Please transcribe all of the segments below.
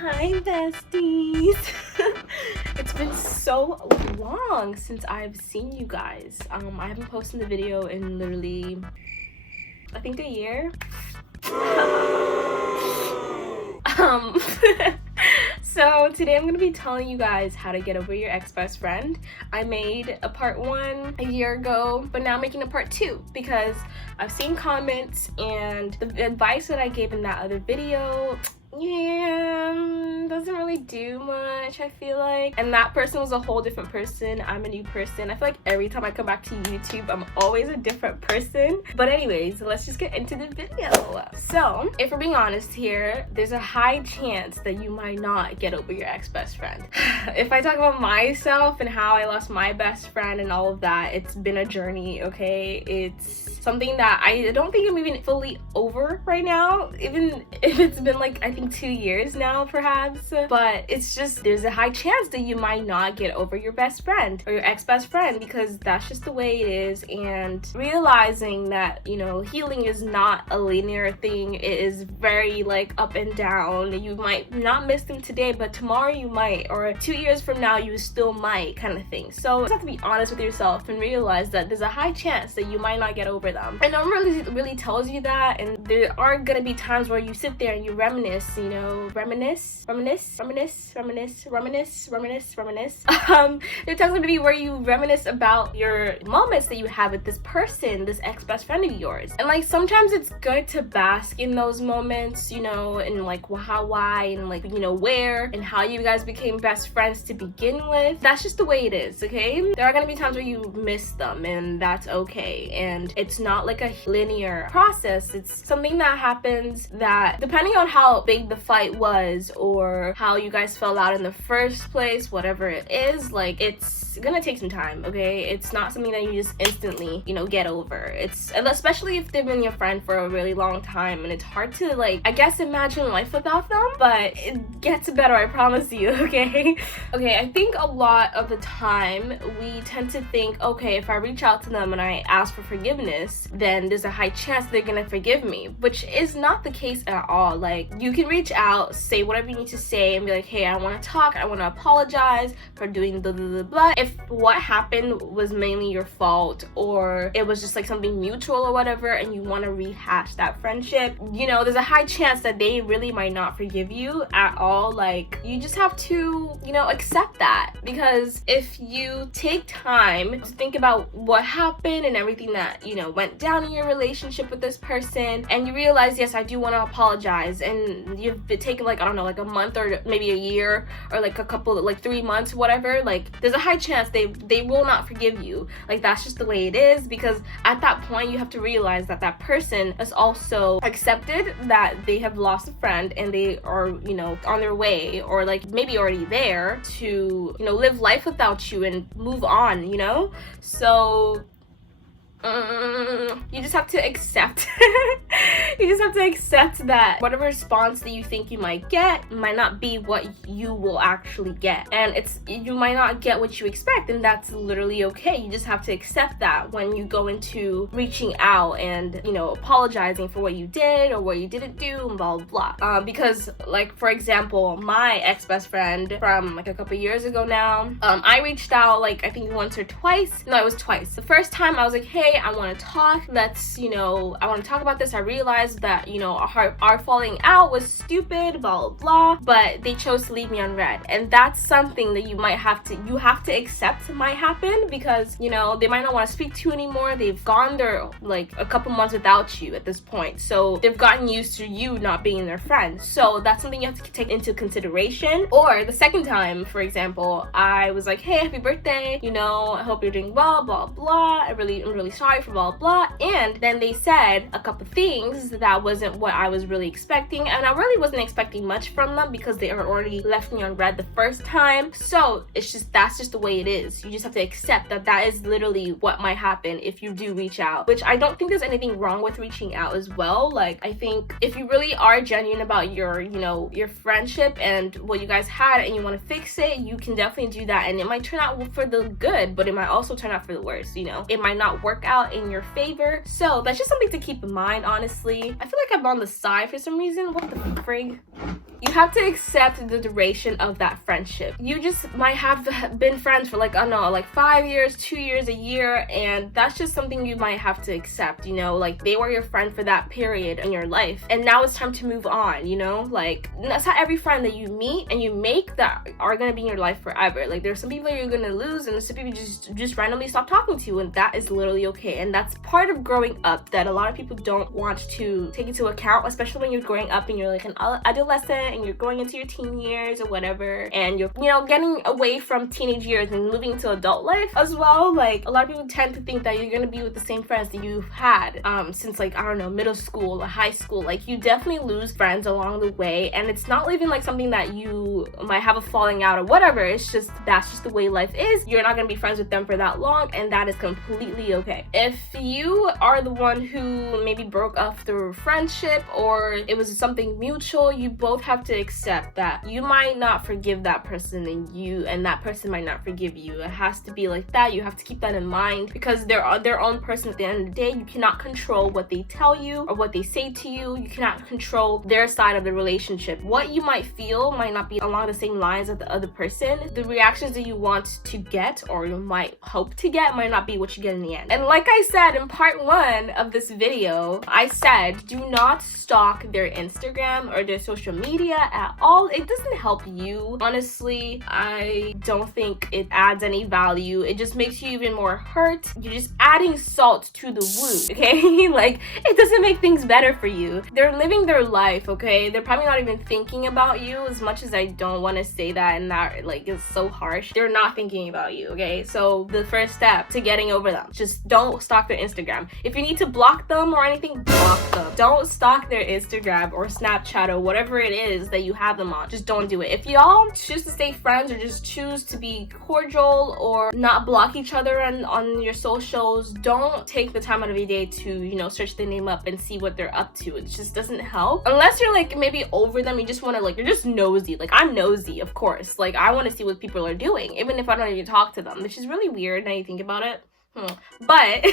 Hi besties. It's been so long since I've seen you guys. I haven't posted the video in literally I think a year. So today I'm gonna be telling you guys how to get over your ex-best friend. I made a part 1 a year ago, but now I'm making a part 2 because I've seen comments and the advice that I gave in that other video, doesn't really do much, I feel like. And that person was a whole different person. I'm a new person. I feel like every time I come back to YouTube, I'm always a different person. But anyways, let's just get into the video. So, if we're being honest here, there's a high chance that you might not get over your ex-best friend. If I talk about myself and how I lost my best friend and all of that, it's been a journey, okay? It's something that I don't think I'm even fully over right now, even if it's been like, I think 2 years now perhaps. But it's just, there's a high chance that you might not get over your best friend or your ex-best friend, because that's just the way it is. And realizing that, you know, healing is not a linear thing. It is very like up and down. You might not miss them today, but tomorrow you might, or 2 years from now you still might, kind of thing. So you just have to be honest with yourself and realize that there's a high chance that you might not get over them. And no one really tells you that, and there are gonna be times where you sit there and you reminisce, you know, reminisce. There are times maybe where you reminisce about your moments that you have with this person, this ex-best friend of yours. And like sometimes it's good to bask in those moments, you know, and like how, why, and like, you know, where and how you guys became best friends to begin with. That's just the way it is, okay? There are gonna be times where you miss them, and that's okay. And it's not like a linear process. It's something that happens that, depending on how big the fight was or how you guys fell out in the first place, whatever it is, like it's gonna take some time, okay? It's not something that you just instantly, you know, get over. It's, and especially if they've been your friend for a really long time, and it's hard to, like, I guess, imagine life without them, but it gets better, I promise you, okay? Okay, I think a lot of the time we tend to think, okay, if I reach out to them and I ask for forgiveness, then there's a high chance they're gonna forgive me, which is not the case at all. Like, you can reach out, say whatever you need to say, and be like, hey, I want to talk, I want to apologize for doing blah blah blah blah. If what happened was mainly your fault, or it was just like something mutual or whatever, and you want to rehash that friendship, you know, there's a high chance that they really might not forgive you at all. Like, you just have to, you know, accept that, because if you take time to think about what happened and everything that, you know, went down in your relationship with this person, and you realize, yes, I do want to apologize, and you've been taking like, I don't know, like a month or maybe a year or like a couple, like 3 months, whatever, like there's a high chance they will not forgive you. Like, that's just the way it is, because at that point you have to realize that that person has also accepted that they have lost a friend, and they are, you know, on their way, or like maybe already there to, you know, live life without you and move on, you know? So you just have to accept you just have to accept that whatever response that you think you might get might not be what you will actually get, and you might not get what you expect, and that's literally okay. You just have to accept that when you go into reaching out and, you know, apologizing for what you did or what you didn't do, and blah blah blah. Because, like, for example, my ex-best friend from like a couple years ago now, I reached out like I think once or twice. No, it was twice. The first time I was like, hey, I want to talk, let's, you know, I want to talk about this. I realized that, you know, our falling out was stupid, blah blah blah, but they chose to leave me on red. And that's something that you have to accept might happen, because, you know, they might not want to speak to you anymore. They've gone there like a couple months without you at this point, so they've gotten used to you not being their friend. So that's something you have to take into consideration. Or the second time, for example, I was like, hey, happy birthday, you know, I hope you're doing well, blah blah, I'm really sorry for blah blah. And then they said a couple things that wasn't what I was really expecting, and I really wasn't expecting much from them because they had already left me on red the first time. So it's just, that's just the way it is. You just have to accept that that is literally what might happen if you do reach out, which I don't think there's anything wrong with reaching out as well. Like, I think if you really are genuine about your, you know, your friendship and what you guys had, and you want to fix it, you can definitely do that, and it might turn out for the good, but it might also turn out for the worse, you know? It might not work out in your favor. So that's just something to keep in mind, honestly. I feel like I'm on the side for some reason. What the frig? You have to accept the duration of that friendship. You just might have been friends for like, I don't know, like 5 years, 2 years, a year, and that's just something you might have to accept, you know? Like, they were your friend for that period in your life, and now it's time to move on, you know? Like, that's not every friend that you meet and you make that are gonna be in your life forever. Like, there's some people that you're gonna lose, and there's some people you just randomly stop talking to, and that is literally okay. And that's part of growing up that a lot of people don't want to take into account, especially when you're growing up and you're like an adolescent and you're going into your teen years or whatever, and you're, you know, getting away from teenage years and moving into adult life as well. Like, a lot of people tend to think that you're gonna be with the same friends that you've had since, like, I don't know, middle school or high school. Like, you definitely lose friends along the way, and it's not even like something that you might have a falling out or whatever. It's just, that's just the way life is. You're not gonna be friends with them for that long, and that is completely okay. If you are the one who maybe broke up through friendship or it was something mutual, you both have to accept that you might not forgive that person, and that person might not forgive you. It has to be like that. You have to keep that in mind, because they're their own person at the end of the day. You cannot control what they tell you or what they say to you. You cannot control their side of the relationship. What you might feel might not be along the same lines as the other person. The reactions that you want to get or you might hope to get might not be what you get in the end. And like I said in part 1 of this video, I said do not stalk their Instagram or their social media at all. It doesn't help you. Honestly, I don't think it adds any value. It just makes you even more hurt. You're just adding salt to the wound, okay? Like, it doesn't make things better for you. They're living their life, okay? They're probably not even thinking about you, as much as I don't want to say that, and that, like, is so harsh. They're not thinking about you, okay? So the first step to getting over them, just don't stalk their Instagram. If you need to block them or anything, block them. Don't stalk their Instagram or Snapchat or whatever it is that you have them on. Just don't do it. If y'all choose to stay friends or just choose to be cordial or not block each other on your socials, don't take the time out of your day to, you know, search their name up and see what they're up to. It just doesn't help. Unless you're like maybe over them, you just want to, like, you're just nosy. Like, I'm nosy, of course. Like, I want to see what people are doing, even if I don't even talk to them, which is really weird now you think about it. But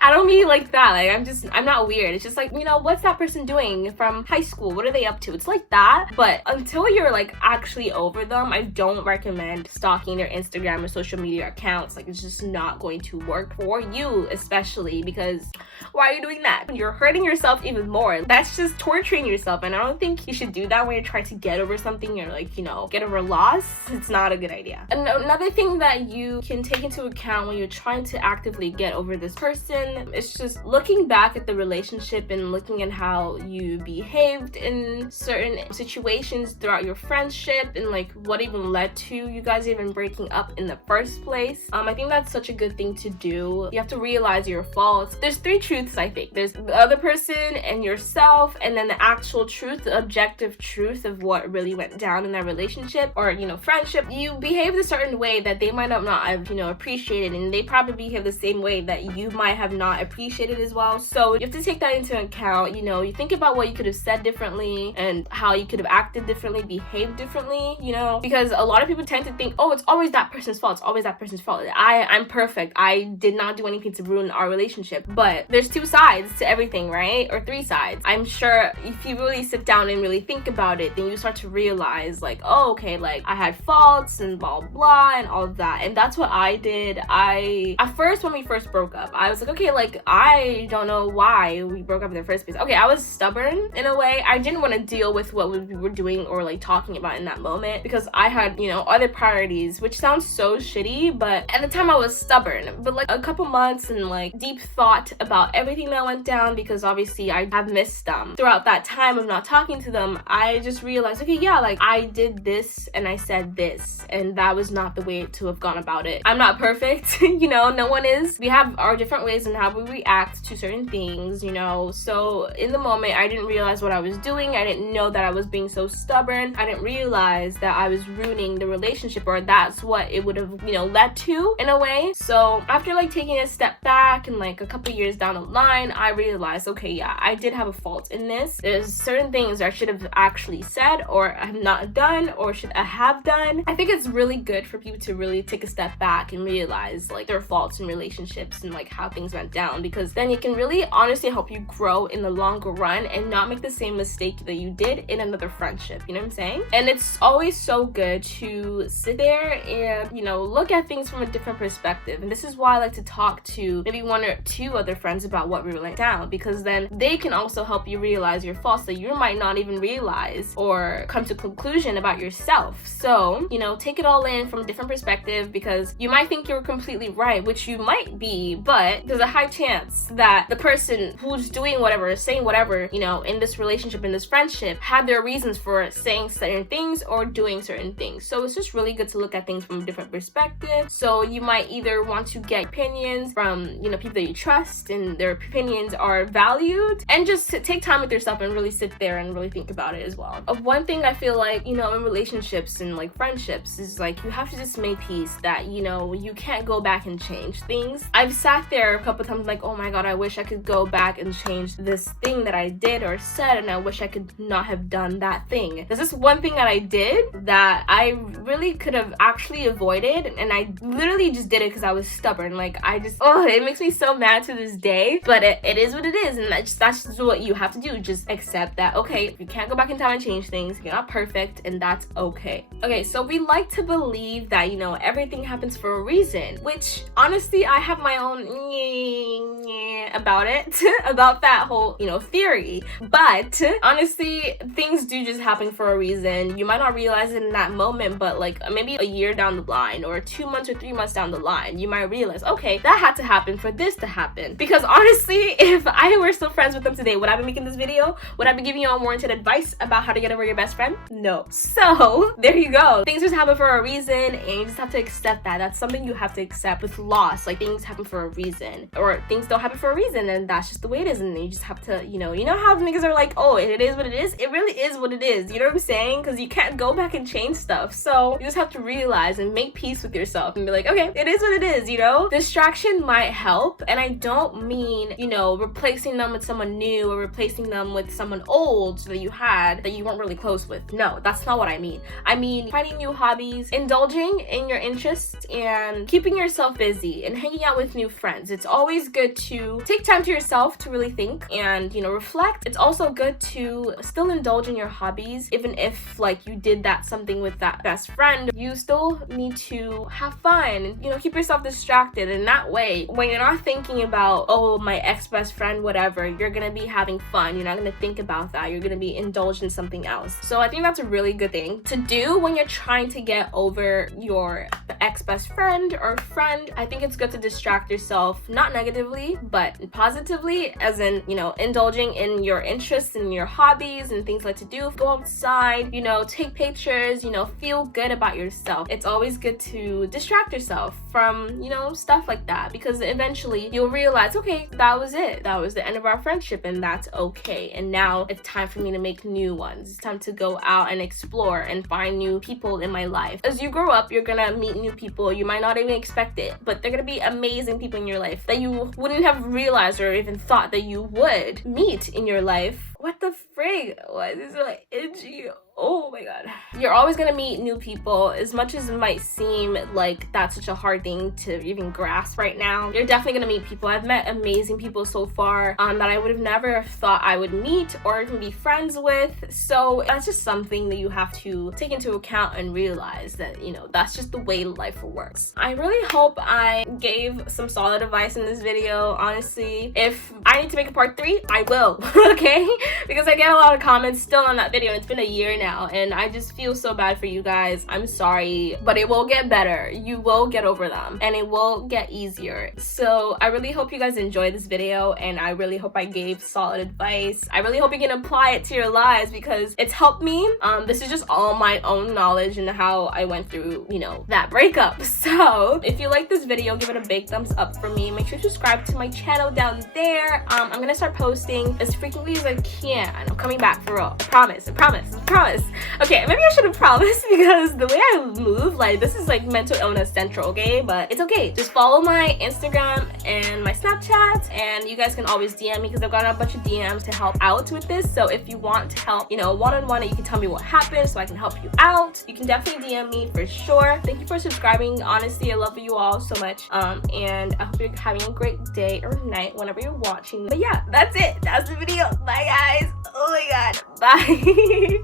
I don't mean like that. Like, I'm not weird. It's just like, you know, what's that person doing from high school? What are they up to? It's like that. But until you're like actually over them, I don't recommend stalking their Instagram or social media accounts. Like, it's just not going to work for you, especially because why are you doing that? You're hurting yourself even more. That's just torturing yourself, and I don't think you should do that when you're trying to get over something or, like, you know, get over loss. It's not a good idea. And another thing that you can take into account when you're trying to actively get over this person, it's just looking back at the relationship and looking at how you behaved in certain situations throughout your friendship, and like what even led to you guys even breaking up in the first place. I think that's such a good thing to do. You have to realize your faults. There's 3 truths, I think. There's the other person and yourself, and then the actual truth, the objective truth of what really went down in that relationship or, you know, friendship. You behaved a certain way that they might not have, you know, appreciated, and they probably behave the same way that you might have not appreciated as well. So you have to take that into account. You know, you think about what you could have said differently and how you could have acted differently, behaved differently, you know, because a lot of people tend to think, oh, it's always that person's fault. It's always that person's fault. I'm perfect. I did not do anything to ruin our relationship. But there's 2 sides to everything, right? Or 3 sides. I'm sure if you really sit down and really think about it, then you start to realize, like, oh, okay, like, I had faults and blah, blah, and all of that. And that's what I did. At first, when we first broke up, I was like, okay, like, I don't know why we broke up in the first place. Okay, I was stubborn in a way. I didn't want to deal with what we were doing or, like, talking about in that moment because I had, you know, other priorities, which sounds so shitty, but at the time I was stubborn. But, like, a couple months and, like, deep thought about everything that went down, because obviously I have missed them throughout that time of not talking to them, I just realized, okay, yeah, like, I did this and I said this, and that was not the way to have gone about it. I'm not perfect, you know, no one is. We have our different ways in how we react to certain things, you know. So in the moment, I didn't realize what I was doing. I didn't know that I was being so stubborn. I didn't realize that I was ruining the relationship, or that's what it would have, you know, led to in a way. So after, like, taking a step back and, like, a couple years down the line, I realized, okay, yeah, I did have a fault in this. There's certain things I should have actually said or have not done, or should I have done. I think it's really good for people to really take a step back and realize, like, their faults and relationships and like how things went down, because then it can really honestly help you grow in the longer run and not make the same mistake that you did in another friendship. You know what I'm saying? And it's always so good to sit there and, you know, look at things from a different perspective. And this is why I like to talk to maybe one or two other friends about what really went down, because then they can also help you realize your faults that you might not even realize or come to a conclusion about yourself. So, you know, take it all in from a different perspective, because you might think you're completely right, which you might be, but there's a high chance that the person who's doing whatever, saying whatever, you know, in this relationship, in this friendship, had their reasons for saying certain things or doing certain things. So it's just really good to look at things from a different perspective. So you might either want to get opinions from, you know, people that you trust and their opinions are valued, and just take time with yourself and really sit there and really think about it as well. One thing I feel like, you know, in relationships and like friendships is like you have to just make peace that, you know, you can't go back and change things. I've sat there a couple times like, oh my god, I wish I could go back and change this thing that I did or said, and I wish I could not have done that thing. There's this one thing that I did that I really could have actually avoided, and I literally just did it because I was stubborn. Like, I just, it makes me so mad to this day, but it is what it is, and that's just what you have to do. Just accept that, okay, you can't go back in time and change things, you're not perfect, and that's okay. Okay, so we like to believe that, you know, everything happens for a reason, which honestly I have my own about it about that whole, you know, theory, but honestly things do just happen for a reason. You might not realize it in that moment, but like maybe a year down the line or 2 months or 3 months down the line, you might realize, okay, that had to happen for this to happen. Because honestly, if I were still friends with them today, would I be making this video? Would I be giving you unwarranted advice about how to get over your best friend? No. So there you go. Things just happen for a reason, and you just have to accept that. That's something you have to accept with loss. Like, things happen for a reason, or things don't happen for a reason, and that's just the way it is. And you just have to, you know how niggas are like, oh, it is what it is. It really is what it is. You know what I'm saying? Because you can't go back and change stuff. So you just have to realize and make peace with yourself and be like, okay, it is what it is. You know, distraction might help, and I don't mean, you know, replacing them with someone new or replacing them with someone old that you had that you weren't really close with. No, that's not what I mean. I mean finding new hobbies, indulging in your interests, and keeping yourself busy and hanging out with new friends. It's always good to take time to yourself to really think and, you know, reflect. It's also good to still indulge in your hobbies, even if like you did that something with that best friend. You still need to have fun and, you know, keep yourself distracted. And that way, when you're not thinking about, oh, my ex-best friend, whatever, you're gonna be having fun. You're not gonna think about that. You're gonna be indulged in something else. So I think that's a really good thing to do when you're trying to get over your ex-best friend or friend. I think it's good to distract yourself, not negatively, but positively, as in, you know, indulging in your interests and your hobbies and things like to do. Go outside, you know, take pictures, you know, feel good about yourself. It's always good to distract yourself from, you know, stuff like that, because eventually you'll realize, okay, that was it. That was the end of our friendship, and that's okay. And now it's time for me to make new ones. It's time to go out and explore and find new people in my life. As you grow up, you're gonna meet new people. You might not even expect it, but they're gonna be amazing people in your life that you wouldn't have realized or even thought that you would meet in your life. What the frig? Why is this so itchy? Oh my god. You're always gonna meet new people. As much as it might seem like that's such a hard thing to even grasp right now, you're definitely gonna meet people. I've met amazing people so far that I would have never thought I would meet or even be friends with. So that's just something that you have to take into account and realize that, you know, that's just the way life works. I really hope I gave some solid advice in this video. Honestly, if I need to make a part 3, I will. Okay? Because I get a lot of comments still on that video, and it's been a year now, and I just feel so bad for you guys. I'm sorry, but it will get better. You will get over them, and it will get easier. So I really hope you guys enjoyed this video, and I really hope I gave solid advice. I really hope you can apply it to your lives, because it's helped me. This is just all my own knowledge and how I went through, you know, that breakup. So if you like this video, give it a big thumbs up for me. Make sure to subscribe to my channel down there. I'm gonna start posting as frequently as I can. I'm coming back for real. I promise. Okay, maybe I should have promised because the way I move, like, this is like mental illness central, okay? But it's okay. Just follow my Instagram and my Snapchat, and you guys can always DM me because I've got a bunch of DMs to help out with this. So if you want to help, you know, one-on-one, and you can tell me what happened so I can help you out, you can definitely DM me for sure. Thank you for subscribing. Honestly, I love you all so much. And I hope you're having a great day or night whenever you're watching. But yeah, that's it. That's the video. Bye, guys. Oh my god. Bye.